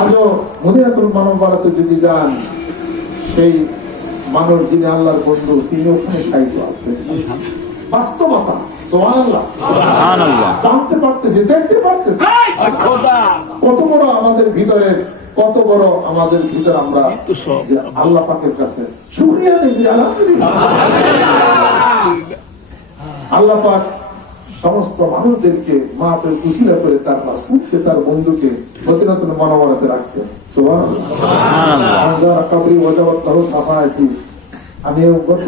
আজও মদিনাতুল যদি যান সেই মানুষ যিনি আল্লাহর বন্ধু তিনি ওখানে সাহিত্য আছে। বাস্তবতা জানতে পারতেছি দেখতে পারতেছি। কত বড় আমাদের ভিতরে কত বড় আমাদের ভিতরে আমরা আল্লাহ পাকের কাছে শুক্রিয়া দেখি আলহামদুলিল্লাহ। আল্লাহ পাক সমস্ত মানুষদেরকে মা পেয়ে কুশিলা করে তার রাসূলকে তার বন্ধুকে মদিনাতুল মনোবরাতে রাখছে। সুবহানাল্লাহ। যারা কবরি ওয়াজাবাত লাহু আমি গত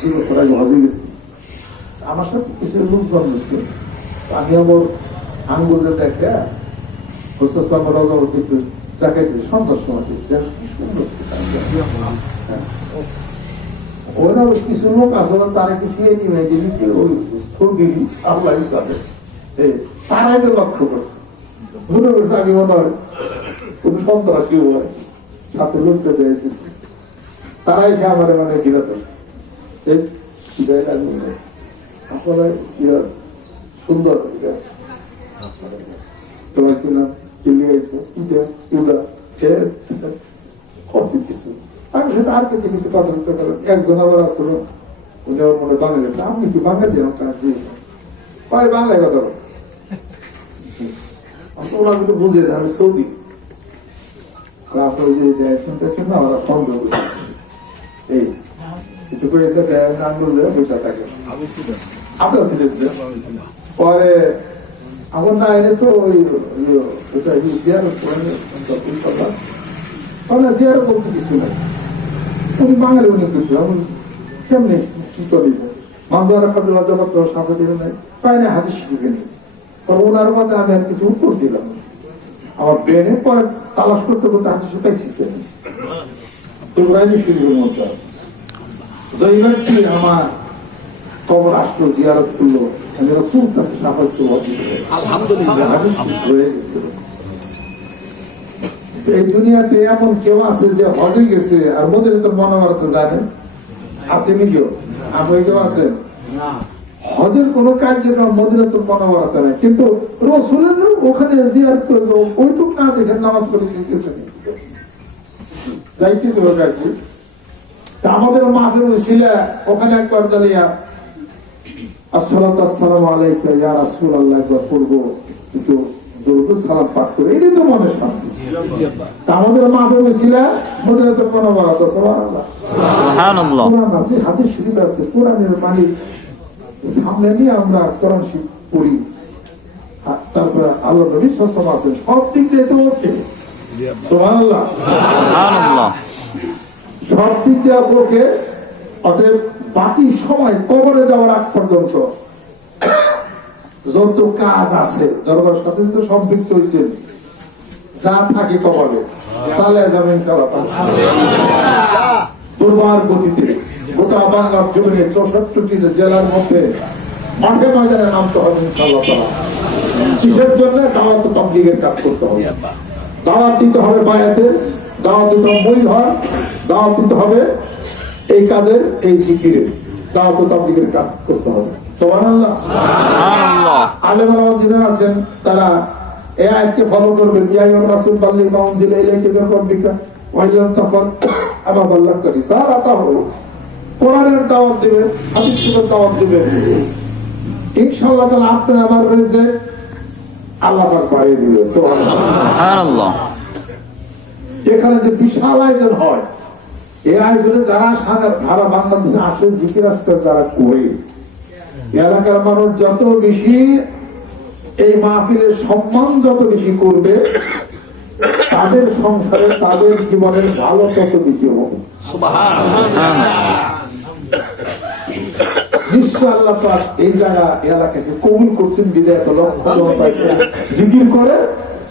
দুই হজে গেছি। আমার সাথে কিছু লোকজন হচ্ছে আমি আমার আঙ্গুলে দেখে দেখাইছে সন্ধ্যার সময় সুন্দর। ওরা কিছু লোক আছে তারা কি সিয়ে নিবে কি ওই সঙ্গিনী আল্লাহ হিসাবে এই, তারা এটা লক্ষ্য করছে। মনে করছে আমি মনে হয় কোন সন্ত্রাসী হয় সাথে লোকটা দিয়েছে তারা এসে আমার মানে ঘিরে ধরছে। আপনারা সুন্দর। তোমার কি নাম? চিলিয়েছে ইটা ইউলা এ কত কিছু। আমি সেটা আর কিছু কথা বলতে পারলাম একজন আবার আসলো উনি আমার মনে বাঙালি। আমি কি বাঙালি আমার জি। কয় বাংলায় কথা বলো। বুঝে না, আমি সৌদি। যে শুনতেছেন না ওরা। এই কিছু করে এটা দেয় নাম বললে বসে থাকে। আপনার ছিলেন পরে আমার না এনে তো ওই ওই- ওটা জিয়ারত করে তাহলে জিয়ারত বলতে কিছু নাই। উনি বাঙালি উনি কিছু আমি কেমনি কি করি মানজারা কাবলি অজগত সাথে দিলে নাই পাই না হাদিস শিখে নেই? তবে ওনার মধ্যে আমি আর কিছু উত্তর দিলাম। আমার ব্রেনে পরে তালাশ করতে করতে হাদিস পাইছি ইব্রাহিম শরীফের মধ্যে আছে। যে ব্যক্তি আমার কবর আসলো জিয়ারত করল আমি রসুল তাকে সাহায্য আলহামদুলিল্লাহ। হয়ে গেছিল এই দুনিয়াতে এমন কেউ আছে যে হজে গেছে আর মোদের তো মনে করতে জানে। আসেনি কেউ? আপনি কেউ আছেন হজের কোন কার্যক্রম মদিনা তো মনে করাতে নাই কিন্তু রসুলের ওখানে করল ওইটুক না দেখে নামাজ পড়ে কিছু নেই যাই কিছু হোক আর কি তা আমাদের মাহফিল ছিল ওখানে একবার দাঁড়িয়া আসসালামু আলাইকা ইয়া রাসূলুল্লাহ একবার পড়ব একটু দরুদ সালাম পাঠ করে এটাই তো মনে শান্তি। আমাদের তো তো সুবহানাল্লাহ। কোরআন আছে হাদিস শরীফ আছে কোরআনের মালিক সামনে নিয়ে আমরা কোরআন শরীফ পড়ি। তারপরে আল্লাহ নবী সব দিক দিয়ে তো ওকে। সুবহানাল্লাহ। সুবহানাল্লাহ। সব দিক দিয়ে ওকে অতএব বাকি সময় কবরে যাওয়ার আগ পর্যন্ত যত কাজ আছে, দরবার সাথে তো সম্পৃক্ত হয়েছে যা থাকে কবরে তাহলে যাবেন দুর্বার গতিতে, গোটা বাংলার জমিনে চৌষট্টি জেলার মধ্যে মাঠে ময়দানে নামতে হবে ইনশাআল্লাহ কিসের জন্য? দাওয়াত তবলিগের কাজ করতে হবে। দাওয়াত দিতে হবে বায়াতের, দাওয়াত দিতে হবে মই ঘর দাওয়াত দিতে হবে এই কাজের, এই জিকিরের, দাওয়াত তবলিগের কাজ করতে হবে। আলেমরা আছেন তারা এই আয়াতকে ফলো করবেন। রাসূল বাল্লিগ মা ইলাইকা মির রাব্বিকা ওয়া ইলাম তাফাল আমা বাল্লাগ করি। কোরআনের দাওয়াত দিবে হাদিস দাওয়াত দিবে। ইনশাআল্লাহ তাআলা আপনার আমার রয়েছে আল্লাহ পাক বাড়িয়ে দিবে। সুবহানাল্লাহ। সুবহানাল্লাহ। এখানে যে বিশাল আয়োজন হয় এই আয়োজনে যারা সারা বাংলাদেশে আসল জিকিরাজগার যারা করে এলাকার মানুষ যত বেশি এই মাহফিলের সম্মান যত বেশি করবে, তাদের সংসারে তাদের জীবনের ভালো তত বেশি হবে। নিশ্চয় আল্লাহ এই জায়গা এলাকাকে কবুল করছেন, বিদায় করে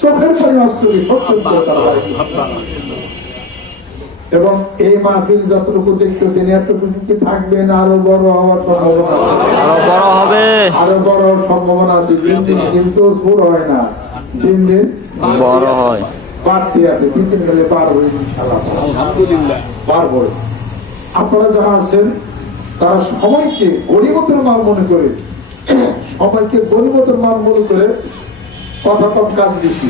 চোখের বাড়ি এবং এই মাহফিল যতটুকু দেখতেছেন এতটুকু কি থাকবে না? আরও বড় হওয়ার সম্ভাবনা আরও বড় হবে। আরও বড় হওয়ার সম্ভাবনা আছে। কিন্তু সুর হয় না। দিন দিন বড় হয়। বাড়তি আছে। তিন দিন গেলে পার হয়ে ইনশাআল্লাহ। আলহামদুলিল্লাহ। পার হয়ে আপনারা যারা আছেন তারা সময়কে গরিবতের মাল মনে করে। সময়কে গরিবতের মাল মনে করে কথা কম কাজ বেশি।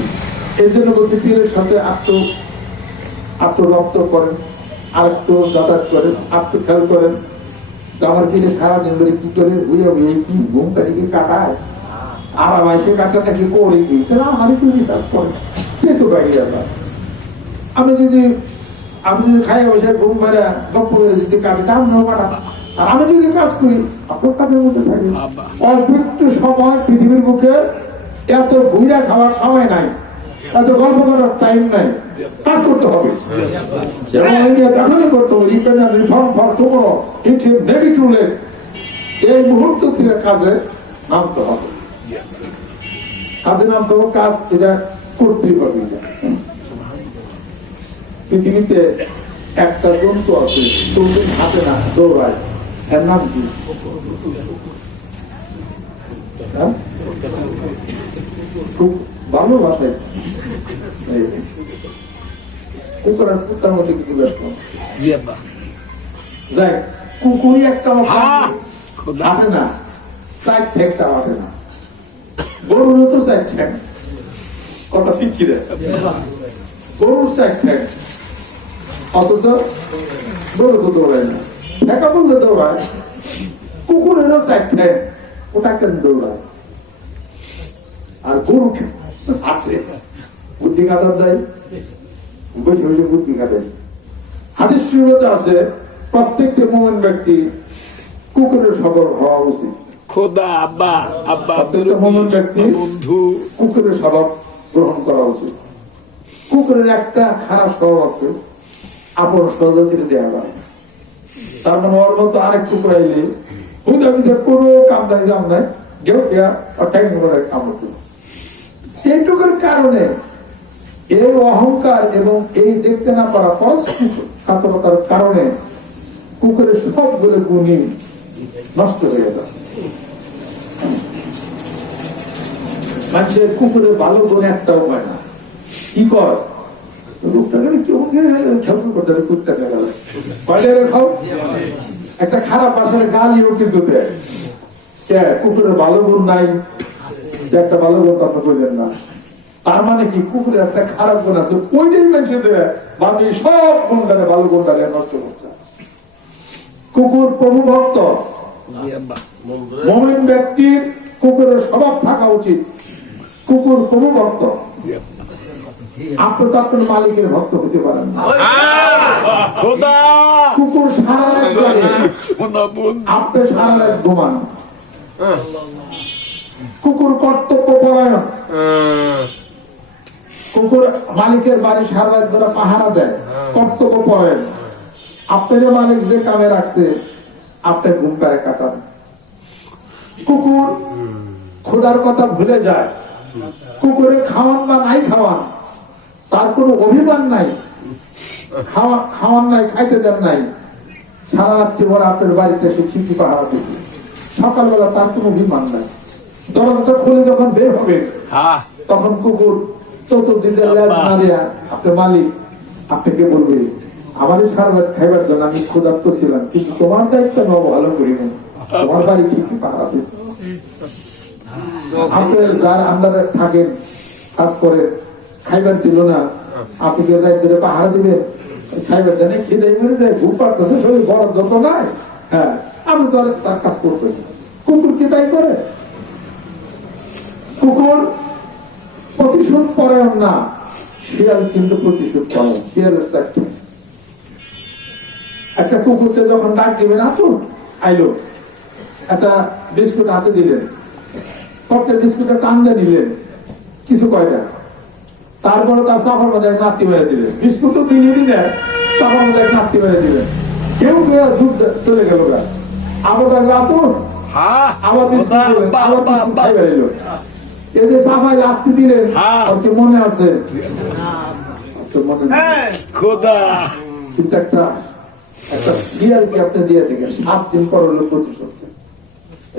এই জন্য বলছি পীরের সাথে আত্ম আত্মরপ্ত করেন আর যাতায়াত করেন আত্ম খেয়াল করেন আমার পীরে সারাদিন ধরে কি করে বুঝে বুঝে কি ঘুম কাটিকে কাটায়? কাটাটা কি করে কি? তাহলে আমার একটু রিসার্চ করে সে তো বাইরে ব্যাপার। আমি যদি আমি যদি খাই বসে ঘুম মারা গপ্প করে যদি কাটি আর আমি যদি কাজ করি আপনার কাজের মধ্যে থাকি অল্প সময় পৃথিবীর বুকে এত ঘুরা খাওয়ার সময় নাই। এত গল্প করার টাইম নাই। কাজ করতে হবে। এখনই করতে হবে রিফর্ম ফর টুকরো it is never too late এই মুহূর্ত থেকে কাজে নামতে হবে। কাজে নামতে হবে কাজ এটা করতেই হবে। পৃথিবীতে একটা জন্তু আছে হাতে না দৌড়ায়। এর নাম কি? হ্যাঁ? খুব ভালো ভাষায়। এই, কুকুর আর কুত্তার মধ্যে কিছু ব্যস্ত না। যাই কুকুরই একটা হাঁটে না। সাইড ঠেকটা হাঁটে না। গরুরও তো সাইড ঠেক। কথা শিখছি রে? গরুর সাইড ঠেক। অথচ গরু তো দৌড়ায় না। ঠেকা বললে দৌড়ায়। কুকুরেরও সাইড ঠেক। ওটা কেন দৌড়ায়? আর গরু হাঁটে বুদ্ধি কাটার দেয়? বুদ্ধি কাটাইছে হাদিস শরীফে আছে প্রত্যেকটি মোমেন ব্যক্তি কুকুরের সবর হওয়া উচিত। খোদা আব্বা আব্বা ব্যক্তি বন্ধু। কুকুরের স্বভাব গ্রহণ করা উচিত। কুকুরের একটা খারাপ স্বভাব আছে আপন দেওয়া তার মানে ওর মতো আরেক কুকুর আইলে কোনো জাম নাই কেউ কেয়া টাইম করে হতো কারণে এই অহংকার এবং এই দেখতে না পারা পরস্পরতার কারণে কুকুরের সবগুলো গুণই নষ্ট হয়ে যায়। মানুষের কুকুরের ভালো গুণ একটাও পায় না। কি কর? একটা খারাপ গুণ যে একটা ভালো গুণ কথা বললেন না। তার মানে কি? কুকুরের একটা খারাপ গুণ আছে। ওইটাই মানুষের দেয় বাকি সব গুণটাকে ভালো গুণটাকে নষ্ট করছে কুকুর প্রভু ভক্ত মোমেন ব্যক্তির কুকুরের স্বভাব থাকা উচিত। কুকুর প্রভু ভক্ত আপনি তো আপনার মালিকের ভক্ত হতে পারেন কুকুর সারা রাত আপনি সারা রাত ঘুমান। কুকুর কর্তব্য পরায়ণ। কুকুর মালিকের বাড়ি সারা রাত ধরে পাহারা দেয়। কর্তব্য পরায়ণ আপনার মালিক যে কামে রাখছে আপনি ঘুম পায়ে কাটান। কুকুর খোদার কথা ভুলে যায়। কুকুরে খাওয়ান বা নাই খাওয়ান তার কোনো অভিমান নাই। খাওয়া খাওয়ান নাই খাইতে দেন নাই। সারা রাত্রি ভর আপনার বাড়িতে এসে চিঠি পাহারা দিচ্ছে সকালবেলা তার কোনো অভিমান নাই। দরজাটা খুলে যখন বের হবে তখন কুকুর চতুর্দিকে লেজ মারিয়া আপনার মালিক আপনাকে বলবে? আমারই সারা রাত খাইবার জন্য আমি ক্ষুধার্ত ছিলাম কিন্তু তোমার দায়িত্ব নেওয়া ভালো করি না তোমার বাড়ি ঠিকই পাহারা দিচ্ছে আপনি যার আন্ডারে থাকেন কাজ করে খাইবার দিল না আপনি কি রাত ধরে পাহারা দিবেন খাইবার জানে খিদে মেরে যায় ঘুম পাড়তেছে শরীর বড় যত নাই। হ্যাঁ আমি তো তার কাজ করতে কুকুর কি তাই করে? কুকুর প্রতিশোধ পরায়ণ না। শিয়াল কিন্তু প্রতিশোধ পরায়ণ শিয়ালের চাকরি একটা কুকুরকে যখন ডাক দিবেন আসুন আইলো। একটা বিস্কুট হাতে দিলেন পকেট বিস্কুটটা টান দিয়ে দিলেন কিছু কয় না। তারপরে তার চাপার মধ্যে এক নাতি মেরে দিলেন। বিস্কুট তো দিলে দিলেন চাপার মধ্যে এক নাতি মেরে দিলেন। কেউ কেউ দুধ চলে গেল আবার ডাকলে আসুন আবার বিস্কুট আবার বিস্কুট খাই বেরিয়ে এই যে সাফাই লাত্তি দিলেন হ্যাঁ। মনে আছে? তো মনে নেই। খোদা। কিন্তু একটা একটা শিয়ালকে আপনি দিয়ে দেখেন সাত দিন পর হলো প্রতিশোধ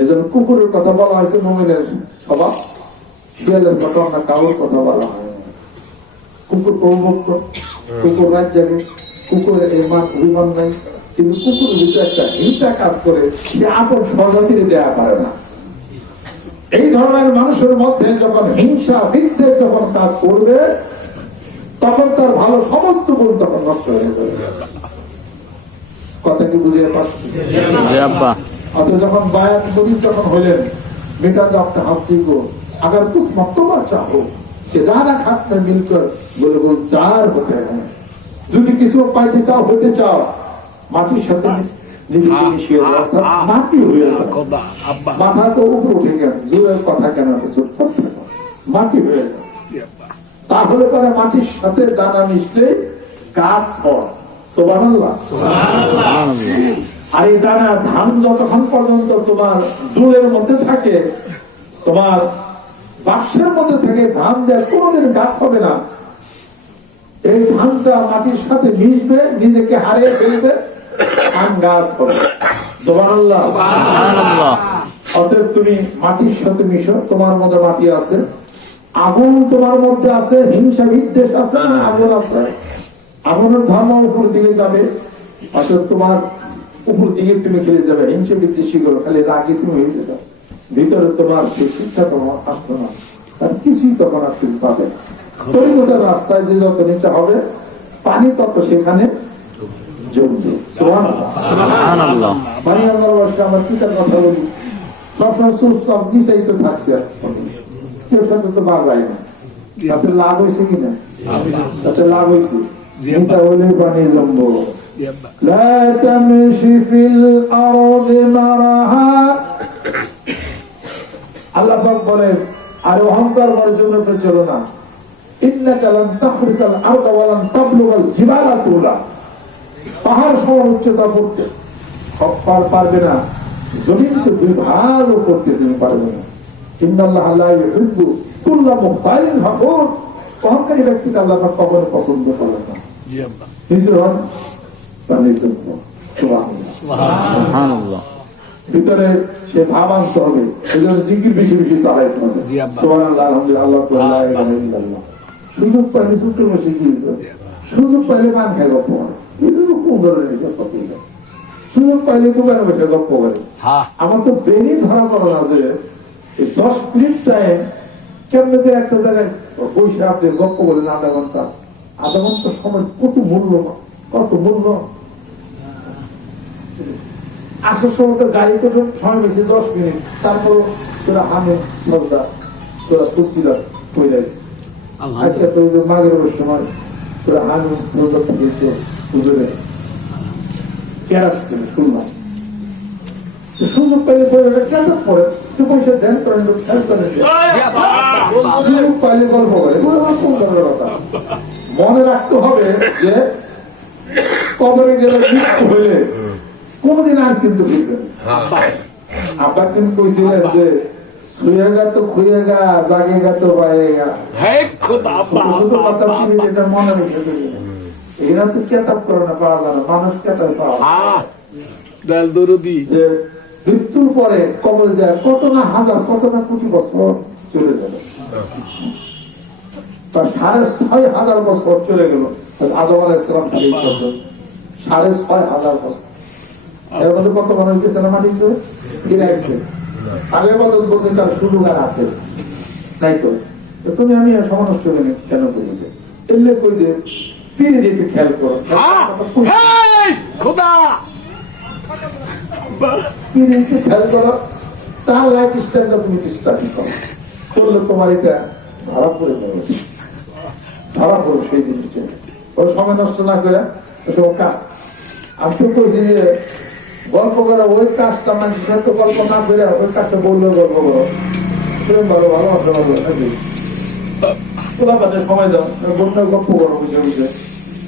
এই জন্য কুকুরের কথা বলা হয়েছে মমিনের স্বভাব। শিয়ালের কথা অন্য কাউর কথা বলা হয় কুকুর প্রভুভক্ত কুকুর রাত জাগে কুকুরের এই মান অভিমান নাই। কিন্তু কুকুরের ভিতরে একটা হিংসা কাজ করে সে আপন সহজাতিরে দেয়া পারে না। এই ধরনের মানুষের মধ্যে যখন হিংসা বিদ্বেষ যখন কাজ করবে তখন তার ভালো সমস্ত গুণ তখন নষ্ট হয়ে যাবে। কথা কি বুঝিয়ে পারছি? অত যখন বায়ান করি তখন হলেন মেটা তো আপনি হাসতি গো আগার কুছ মক্তবা চাহো সে যারা খাতনে মিলকর বলে বল চার হতে হয়। যদি কিছু পাইতে চাও হতে চাও মাটির সাথে মাথা তো উপরে উঠে গেল। জোরের কথা কেন? মাটি হয়ে যাও তাহলে পরে মাটির সাথে দানা মিশলে গাছ হয় আর এই দানা ধান যতক্ষণ পর্যন্ত তোমার দুলের মধ্যে থাকে তোমার বাক্সের মধ্যে থেকে ধান দেয় কোনোদিন গাছ হবে না। এই ধানটা মাটির সাথে মিশবে নিজেকে হারিয়ে ফেলবে। সোবানাল্লাহ অতএব তুমি মাটির সাথে মিশো তোমার মধ্যে মাটি আছে। আগুন তোমার মধ্যে আছে হিংসা বিদ্বেষ আছে না আগুন আছে? আগুনের ধর্ম উপর দিকে যাবে অতএব তোমার উপর দিকে তুমি খেলে যাবে হিংসা বিদ্বেষী করো খালি রাগে তুমি হয়ে যাবে। ভিতরে তোমার সেই শিক্ষা তোমার আসবে না। তার কিছুই তখন আর তুমি পাবে। তরিকতার রাস্তায় যে যত নিতে হবে পানি তত সেখানে জমবে সুবহানাল্লাহ। সুবহানাল্লাহ মানে আমার বয়সে আমার পিতার কথা বলি সবসময় চুপচাপ নিচেই তো থাকছে কেউ সাথে তো বাজায় না তাতে লাভ হয়েছে কিনা তাতে লাভ হয়েছে নিচা হইলে পানি জমবো জি আব্বা لا تمشي في الأرض مرحا আল্লাহ পাক বলে আর অহংকার করার জন্য তো চলো না ইন্নাকা লান তাখরিকাল আরদা ওয়া লান তাবলুগাল জিবালা তুলা পাহাড় সহ উচ্চতা করতে সব পারবে না। জমিনকে বিভাগও করতে তুমি পারবে না। কুল্লা অহংকারী ব্যক্তিকে আল্লাহ পাক কখনো পছন্দ করেন সুবহানাল্লাহ। ভিতরে সে ভাব আনতে হবে। এই জন্য জিকির বেশি বেশি চালাইতে হবে। সুবহানাল্লাহ আলহামদুলিল্লাহ আল্লাহ তো লা ইলাহা ইল্লাল্লাহ। সুযোগ পাইলে ছোট্ট বসে কি সুযোগ পাইলে মান খায় গপ্প সুযোগ পাইলে দোকানে বসে গপ্প করে। হ্যাঁ। আমার তো ব্রেনই ধরা পড়ে না যে দশ মিনিট টাইম কেমনে একটা জায়গায় বসে আপনি গপ্প বলেন আধা ঘণ্টা আধা ঘণ্টা সময় কত মূল্য কত মূল্য। আসার সময় তো গাড়ি তো সময় বেশি দশ মিনিট। তারপর তোরা হামে সর্দা তোরা হয়ে যাচ্ছে আজকে তো মাগের সময় তোরা হামে সর্দা থেকে থেকে শুনলাম সুযোগ পাইলে তো পয়সা দেন সুযোগ পাইলে গল্প করে? মনে রাখতে হবে যে কবরে গেলে মৃত্যু হইলে কোনদিন আর কিন্তু ফিরবে না। আব্বা কিন্তু কইছিলেন যে শুয়েগা তো খুয়েগা জাগেগা তো। যেটা মনে রেখে এরা তো কেতাব করে না পাওয়া যায় মানুষ কেতাব পাওয়া যায়। দয়াল দরদি। যে মৃত্যুর পরে কবর যায় কত না হাজার কত না কোটি বছর চলে তার সাড়ে ছয় হাজার বছর চলে গেল। আদম আলাইসালাম থেকে এই সাড়ে ছয় হাজার বছর। এর মধ্যে কত মানুষ গেছে না মাটি করে আগে বদল বলতে তার সুযোগ আর আছে। তাই তো। তুমি আমি সমানষ্ট কেন কেন করি এলে কই যে ফিরে একটু খেয়াল করো। খোদা! কিন্তু খেয়াল করো তার লাইফ স্টাইলটা তুমি স্টাডি করো। করলে তোমার এটা ধরা পড়ে যাবে। ধরা পড়বে সেই জিনিসটা। ওই সময় নষ্ট না করে ওসব কাজ। আমি তো কইছি যে গল্প করে ওই কাজটা মানুষের সাথে গল্প না করে ওই কাজটা বললেও গল্প করো। প্রেম ভালো ভালো আছে ভালো নাকি সময় দাও। গল্প করো বুঝে বুঝে।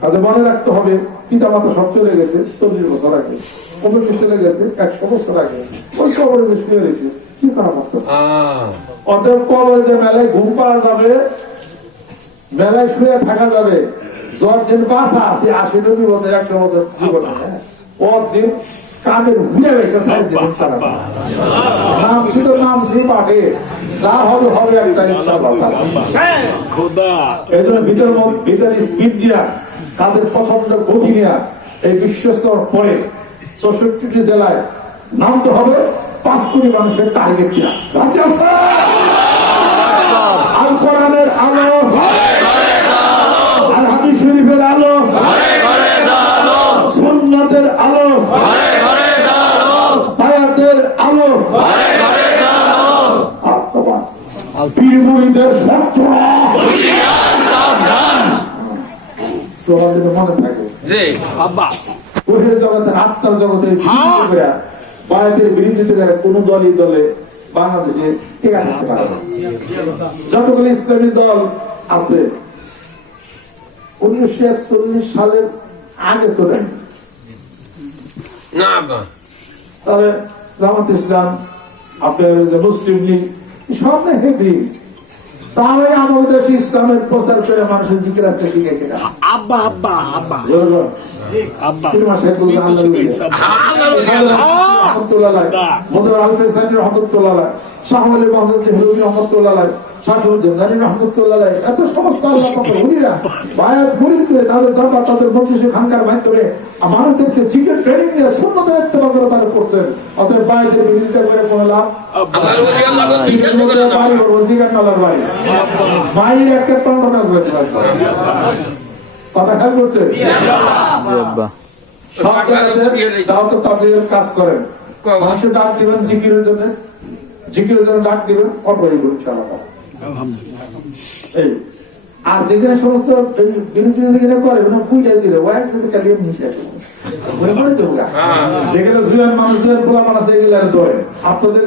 তাদের মনে রাখতে হবে পিতা মাতা সব চলে গেছে চল্লিশ বছর আগে। কবরকে চলে গেছে একশো বছর আগে। ওই কবরে যে শুয়ে রয়েছে কি করা করতেছে অতএব কবর যে মেলায় ঘুম পাওয়া যাবে মেলায় শুয়ে থাকা যাবে যত দিন বাঁচা আছে আশি নব্বই বছর একশো বছর জীবন দিন কানের ঘুরে গেছে নাম ছিল নাম শ্রী পাঠে। যা হবে হবে একটা ইনশাআল্লাহ খোদা। এই জন্য ভিতর মধ্যে স্পিড দিয়া তাদের পছন্দ গতি নিয়া এই বিশ্বস্তর পরে চৌষট্টিটি জেলায় নামতে হবে পাঁচ কোটি মানুষের টার্গেট আছো? আল কোরআনের আলো! আল হাদিস শরীফের আলো সুন্নাতের আলো আয়াতের আলো আত্মবাদ পীরমুড়িদের সত্যরা তোমার যেন মনে থাকে। কোহের জগতে আত্মার জগতে করে, বিরোধিতা করে কোন দলই দলে বাংলাদেশে টিকা থাকতে পারে যতগুলো ইসলামী দল আছে উনিশশো একচল্লিশ সালের আগে তো না তাহলে জামাত ইসলাম আপনার মুসলিম লীগ সব দেখে দিন তাহলে আমার দেশে ইসলামের প্রচার করে মানুষের শিখেছে আব্বা আব্বা আব্বা। এত সমস্ত বায়াত মুরিদ তাদের দরবার তাদের মজলিসে খানকার মাধ্যমে মানুষদেরকে চিকেন ট্রেনিং দিয়ে শূন্যতা ইত্তেফাক করে তারা করছেন। অতএব বায়াতের বিরোধিতা করে কোনো লাভ আল্লাহ রলিয়া আল্লাহ তো বিশ্বাস করে না। বাড়ি করব জিগান নালার বাড়ি মায়ের একটা টন্টনা করে কথা খেয়াল করছে? তাও তো তাবলিগের কাজ করেন। মানুষের ডাক দিবেন জিকিরের জন্য। জিকিরের জন্য ডাক দিবেন ইনশাআল্লাহ এই আর যেখানে সমস্ত বিরোধী যেখানে করে পুজাই দিলে কিন্তু খালি এমনি মনে গা। যেখানে জুয়ান মানুষ জুয়ান এগুলো ধরে আপনাদের